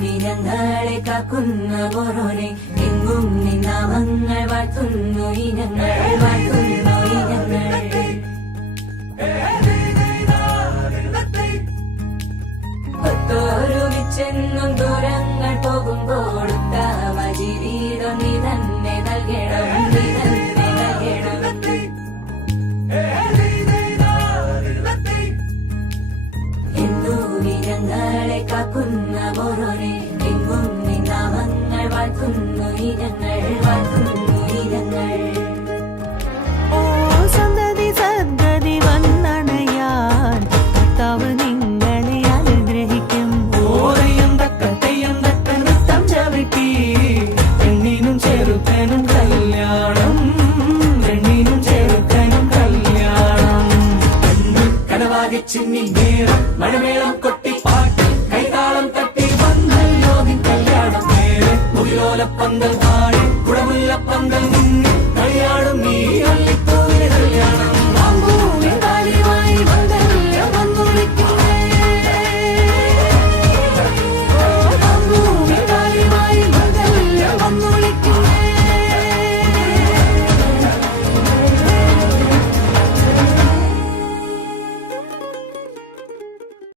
ഞങ്ങളെ കാക്കുന്ന ഓരോനെ എങ്ങും നിന്നാമങ്ങൾ വാഴ്ത്തുന്നു ഇനങ്ങൾ വാഴ്ത്തുന്നു ഇനങ്ങൾ ഒത്തൊരുമിച്ചെന്നും ദൂരങ്ങൾ പോകുമ്പോൾ ഉത്തമ ജീവിതം നീ തന്നെ നൽകണം നീ തന്നെ നൽകണം എന്നു ഞങ്ങളെ കാക്കുന്ന ഓരോനെ എങ്ങും നിന്നാമങ്ങൾ വാഴ്ത്തുന്നു ഇനങ്ങൾ വാഴ്ത്തുന്നു ഇനങ്ങൾ സന്തതി സദ്ഗതി വന്നണയാൻ കർത്താവ് നിങ്ങളെ അനുഗ്രഹിക്കും. ഓരയും തക്ക നൃത്തം ചവിട്ടി പെണ്ണിനും ചെറുക്കനും കല്യാണം പെണ്ണിനും ചെറുക്കനും കല്യാണം കടവാകെ ചിന്നി നേരം മഴമേളം കൊട്ടി പാട്ട് കൈതാളം തട്ടി വന്നല്ലോ നിൻ കല്യാണം നേരെ മുകിലോലപ്പന്തൽ താഴെ കുടമുല്ലപ്പന്തൽ